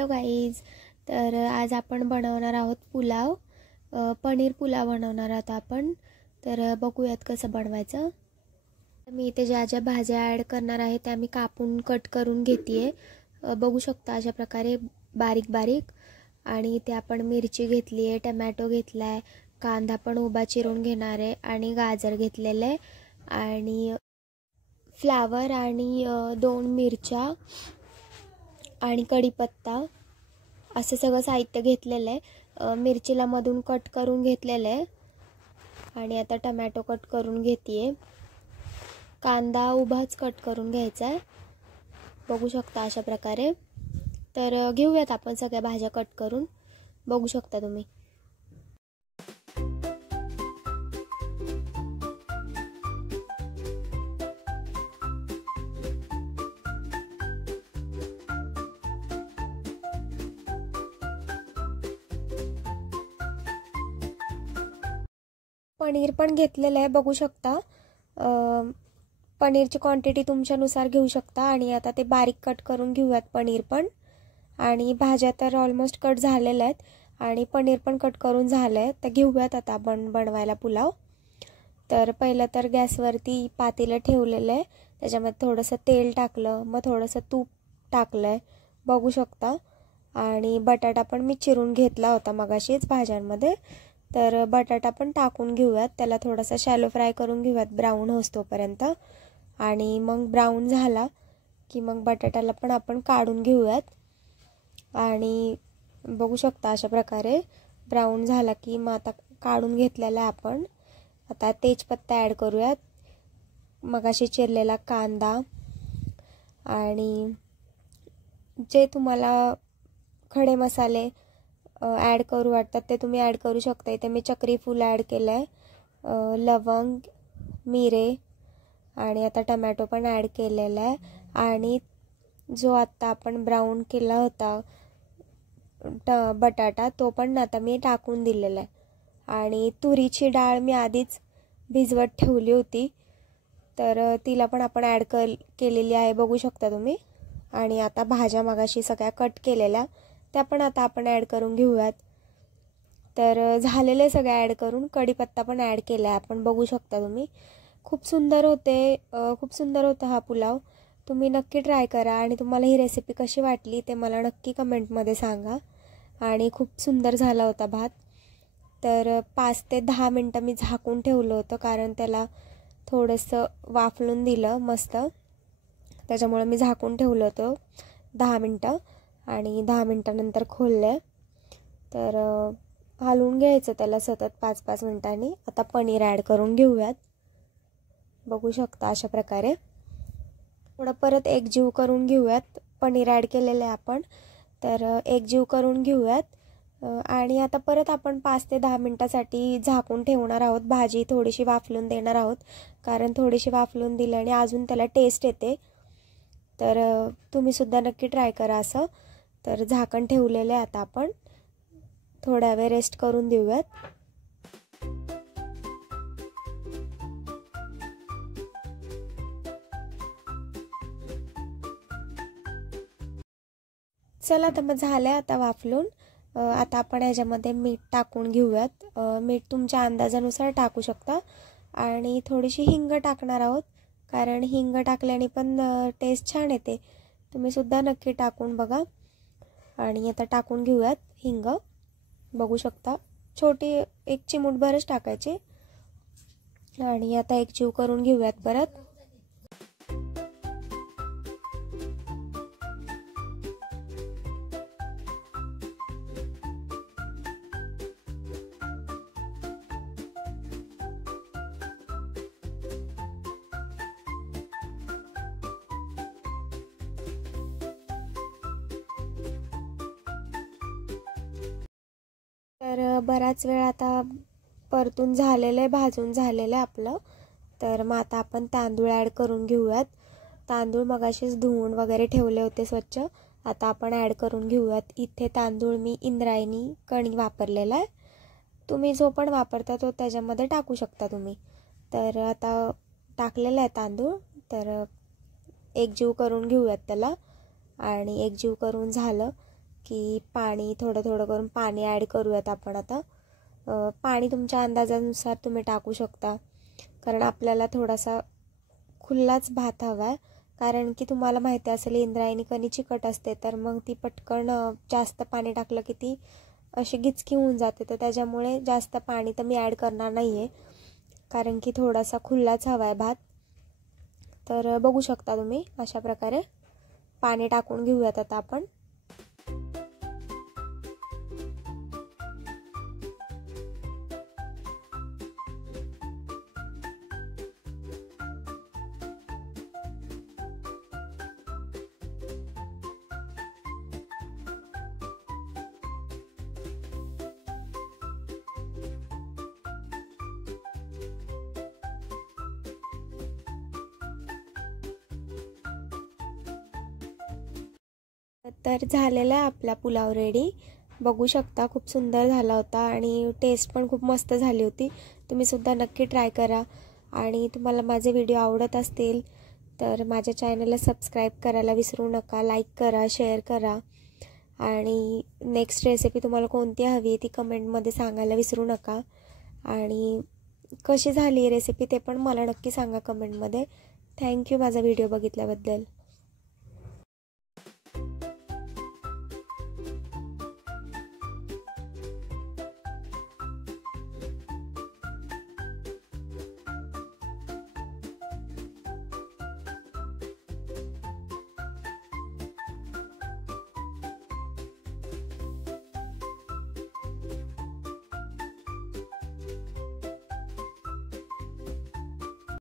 Hello guys, तर आज आपण बनवणार आहोत पुलाव. पनीर पुलाव बनवणार आहोत आपण. तर बघूयात कसं बनवायचं. मी इथे ज्या ज्या भाज्या ॲड करणार आहे त्या मी कापून कट करून घेते. बघू शकता अशा प्रकारे बारीक बारीक. आणि इथे आपण मिरची घेतली आहे, टमॅटो घेतला आहे, कांदा पण उभा चिरून घेणार आहे आणि गाजर घेतलेलं आहे आणि फ्लावर आणि 2 मिरच्या आणि कढीपत्ता असं सगळं साहित्य घेतलेलं आहे. मिरचीला मधून कट करून घेतलेलं आहे आणि आता टमॅटो कट करून घेते. कांदा उभाच कट करून घ्यायचा आहे, बघू शकता अशा प्रकारे. तर घेऊयात आपण सगळ्या भाज्या कट करून, बघू शकता तुम्ही. पनीर पण घेतलेलं आहे, बघू शकता. पनीरची क्वांटिटी तुमच्यानुसार घेऊ शकता. आणि आता ते बारीक कट करून घेऊयात पनीर पण. आणि भाज्या तर ऑलमोस्ट कट झालेल्या आहेत आणि पनीर पण कट करून झालं आहे. तर घेऊयात आता आपण बनवायला पुलाव. तर पहिलं तर गॅसवरती पातेलं ठेवलेलं आहे, त्याच्यामध्ये थोडंसं तेल टाकलं, मग थोडंसं तूप टाकलं आहे, बघू शकता. आणि बटाटा पण मी चिरून घेतला होता मगाशीच भाज्यांमध्ये. तर बटाटा पण टाकून घेऊयात, त्याला थोडासा शॅलो फ्राय करून घेऊयात ब्राऊन होईस्तोपर्यंत. आणि मग ब्राऊन झाला की मग बटाट्याला पण आपण काढून घेऊयात. आणि बघू शकता अशा प्रकारे ब्राऊन झाला की मग आता काढून घेतलेला आपण. आता तेजपत्ता ॲड करूयात, मगाशी चिरलेला कांदा आणि जे तुम्हाला खडे मसाले ॲड करू वाटतात ते तुम्ही ॲड करू शकता. इथे मी चक्री फूल ॲड केलं आहे, लवंग, मिरे आणि आता टमॅटो पण ॲड केलेला आहे. आणि जो आत्ता आपण ब्राऊन केला होता बटाटा तो पण आता मी टाकून दिलेला आहे. आणि तुरीची डाळ मी आधीच भिजवत ठेवली होती, तर तिला पण आपण ॲड केलेली आहे, बघू शकता तुम्ही. आणि आता भाज्या मगाशी सगळ्या कट केलेल्या त्या पण आता आपण ॲड करून घेऊयात. तर झालेले सगळं ॲड करून कढीपत्ता पण ॲड केला आहे आपण, बघू शकता तुम्ही. खूप सुंदर होता हा पुलाव. तुम्ही नक्की ट्राय करा आणि तुम्हाला ही रेसिपी कशी वाटली ते मला नक्की कमेंटमध्ये सांगा. आणि खूप सुंदर झाला होता भात. तर 5 ते 10 मिनटं मी झाकून ठेवलं होतं, कारण त्याला थोडंसं वाफलून दिलं मस्त, त्याच्यामुळे मी झाकून ठेवलं होतं 10 मिनटं. आणि 10 मिनटानंतर खोललं. तर हलवून घ्यायचं त्याला सतत 5-5 मिनटांनी. आता पनीर ॲड करून घेऊयात, बघू शकता अशा प्रकारे. थोडं परत एकजीव करून घेऊयात, पनीर ॲड केलेलं आहे आपण, तर एकजीव करून घेऊयात. आणि आता परत आपण 5 ते 10 मिनटासाठी झाकून ठेवणार आहोत. भाजी थोडीशी वाफलून देणार आहोत, कारण थोडीशी वाफलून दिल्याने अजून त्याला टेस्ट येते. तर तुम्ही सुद्धा नक्की ट्राय करा असं. तर झाकण ठेवलेलं आहे, आता आपण थोड्या वेळ रेस्ट करून देऊयात. चला तर मग झालं आहे आता वाफलून. आता आपण ह्याच्यामध्ये मीठ टाकून घेऊयात. मीठ तुमच्या अंदाजानुसार टाकू शकता. आणि थोडीशी हिंग टाकणार आहोत, कारण हिंग टाकल्याने पण टेस्ट छान येते. तुम्ही सुद्धा नक्की टाकून बघा. आणि आता टाकून घेऊयात हिंग, बघू शकता. छोटी 1 चिमूटभरच टाकायची. आणि आता एकजीव करून घेऊयात परत. तर बराच वेळ आता परतून झालेलं आहे, भाजून झालेलं आहे आपलं. तर मग आता आपण तांदूळ ॲड करून घेऊयात. तांदूळ मगाशीच धुवून वगैरे ठेवले होते स्वच्छ, आता आपण ॲड करून घेऊयात. इथे तांदूळ मी इंद्रायणी कणी वापरलेला आहे, तुम्ही जो पण वापरता तो त्याच्यामध्ये टाकू शकता तुम्ही. तर आता टाकलेला आहे तांदूळ. तर एकजीव करून घेऊयात त्याला. आणि एकजीव करून झालं की पाणी थोडं थोडं करून पाणी ॲड करूयात आपण आता. पाणी तुमच्या अंदाजानुसार तुम्ही टाकू शकता, कारण आपल्याला थोडासा खुल्लाच भात हवा आहे. कारण की तुम्हाला माहिती असेल इंद्रायणी कणी चिकट असते, तर मग ती पटकन जास्त पाणी टाकलं की ती अशी गिचकी होऊन जाते. तर त्याच्यामुळे जास्त पाणी तर मी ॲड करणार नाही आहे, कारण की थोडासा खुल्लाच हवा आहे भात. तर बघू शकता तुम्ही अशा प्रकारे पाणी टाकून घेऊयात आता आपण. तर झालेला आहे आपला पुलाव रेडी. बघू शकता खूप सुंदर झाला होता आणि टेस्ट पण खूप मस्त झाली होती. तुम्ही सुद्धा नक्की ट्राय करा. आणि तुम्हाला माझे व्हिडिओ आवडत असतील तर माझ्या चॅनलला सबस्क्राईब करायला विसरू नका. लाईक करा, शेअर करा. आणि नेक्स्ट रेसिपी तुम्हाला कोणती हवी ती कमेंटमध्ये सांगायला विसरू नका. आणि कशी झाली रेसिपी ते पण मला नक्की सांगा कमेंटमध्ये. थँक्यू माझा व्हिडिओ बघितल्याबद्दल.